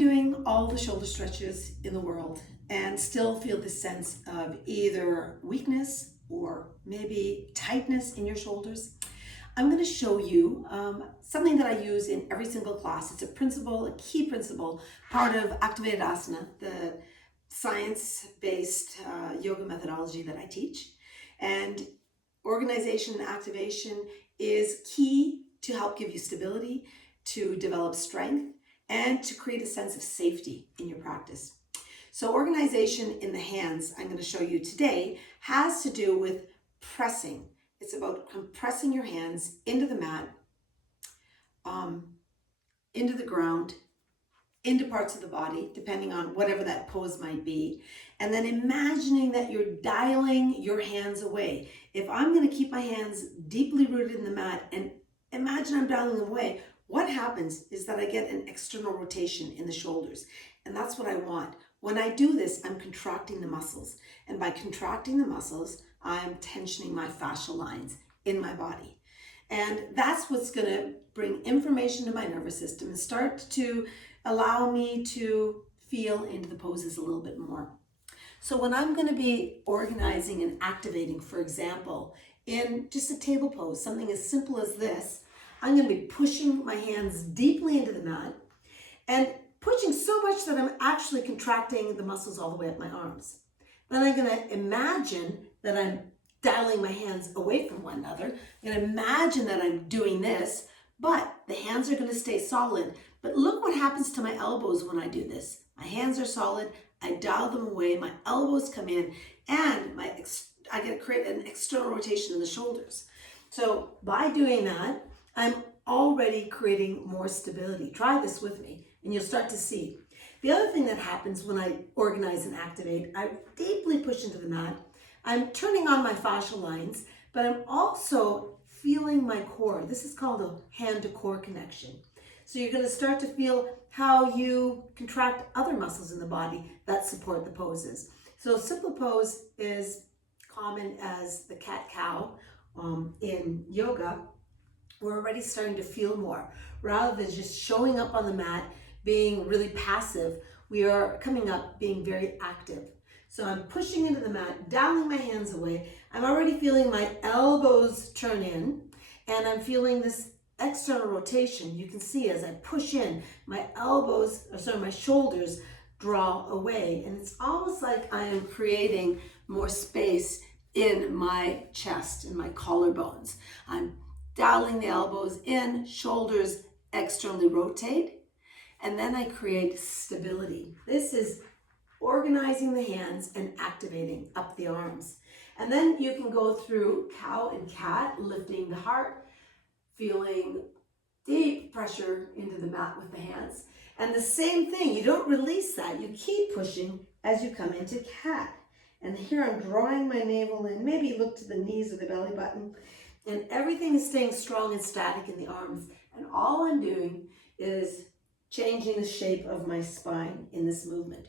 doing all the shoulder stretches in the world and still feel this sense of either weakness or maybe tightness in your shoulders, I'm going to show you something that I use in every single class. It's a principle, a key principle, part of Activated Asana, the science-based yoga methodology that I teach. And organization and activation is key to help give you stability, to develop strength, and to create a sense of safety in your practice. So organization in the hands, I'm going to show you today, has to do with pressing. It's about compressing your hands into the mat, into the ground, into parts of the body, depending on whatever that pose might be. And then imagining that you're dialing your hands away. If I'm going to keep my hands deeply rooted in the mat and imagine I'm dialing them away, what happens is that I get an external rotation in the shoulders. And that's what I want. When I do this, I'm contracting the muscles. And by contracting the muscles, I'm tensioning my fascial lines in my body. And that's what's going to bring information to my nervous system and start to allow me to feel into the poses a little bit more. So when I'm going to be organizing and activating, for example, in just a table pose, something as simple as this, I'm going to be pushing my hands deeply into the mat and pushing so much that I'm actually contracting the muscles all the way up my arms. Then I'm going to imagine that I'm dialing my hands away from one another. I'm going to imagine that I'm doing this, but the hands are going to stay solid. But look what happens to my elbows when I do this. My hands are solid. I dial them away. My elbows come in, and I get to create an external rotation in the shoulders. So by doing that, I'm already creating more stability. Try this with me, and you'll start to see. The other thing that happens when I organize and activate, I deeply push into the mat. I'm turning on my fascial lines, but I'm also feeling my core. This is called a hand-to-core connection. So you're going to start to feel how you contract other muscles in the body that support the poses. So a simple pose is common as the cat-cow in yoga. We're already starting to feel more. Rather than just showing up on the mat, being really passive, we are coming up being very active. So I'm pushing into the mat, dialing my hands away. I'm already feeling my elbows turn in, and I'm feeling this external rotation. You can see as I push in, my my shoulders draw away. And it's almost like I am creating more space in my chest, in my collarbones. I'm dialing the elbows in, shoulders externally rotate, and then I create stability. This is organizing the hands and activating up the arms. And then you can go through cow and cat, lifting the heart, feeling deep pressure into the mat with the hands. And the same thing, you don't release that. You keep pushing as you come into cat. And here I'm drawing my navel in, maybe look to the knees or the belly button. And everything is staying strong and static in the arms. And all I'm doing is changing the shape of my spine in this movement.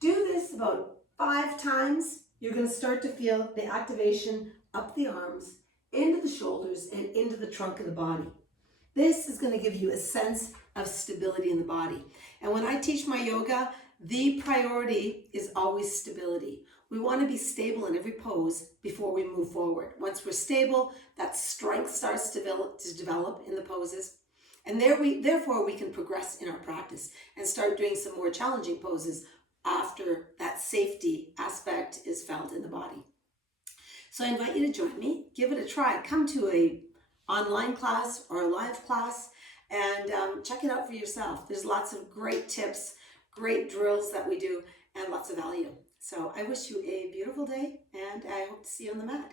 Do this about 5 times. You're going to start to feel the activation up the arms, into the shoulders, and into the trunk of the body. This is going to give you a sense of stability in the body. And when I teach my yoga, the priority is always stability. We want to be stable in every pose before we move forward. Once we're stable, that strength starts to develop in the poses. And therefore, we can progress in our practice and start doing some more challenging poses after that safety aspect is felt in the body. So I invite you to join me, give it a try. Come to a online class or a live class and check it out for yourself. There's lots of great tips, great drills that we do, and lots of value. So I wish you a beautiful day, and I hope to see you on the mat.